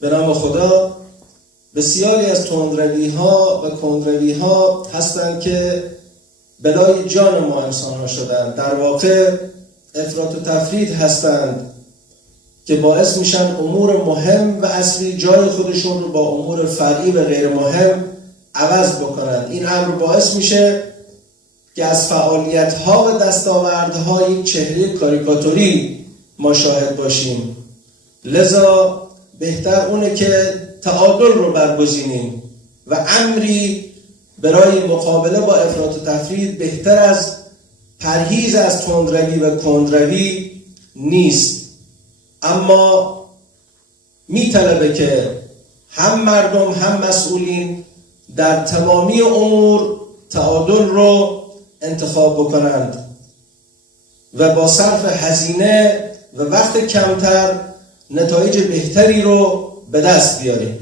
به نام خدا. بسیاری از تندروی‌ها و کندروی‌ها هستند که بلای جان ما انسان‌ها شدند. در واقع افراط و تفرید هستند که باعث میشن امور مهم و اصلی جای خودشون رو با امور فرعی و غیر مهم عوض بکنند. این امر باعث میشه که از فعالیت‌ها و دستاوردها یک چهره کاریکاتوری ما شاهد باشیم. لذا بهتر اونه که تعادل رو برگزینیم و امری برای مقابله با افراط و تفرید بهتر از پرهیز از تندروی و کندروی نیست. اما میطلبه که هم مردم هم مسئولین در تمامی امور تعادل رو انتخاب بکنند و با صرف هزینه و وقت کمتر نتایج بهتری رو به دست بیاریم.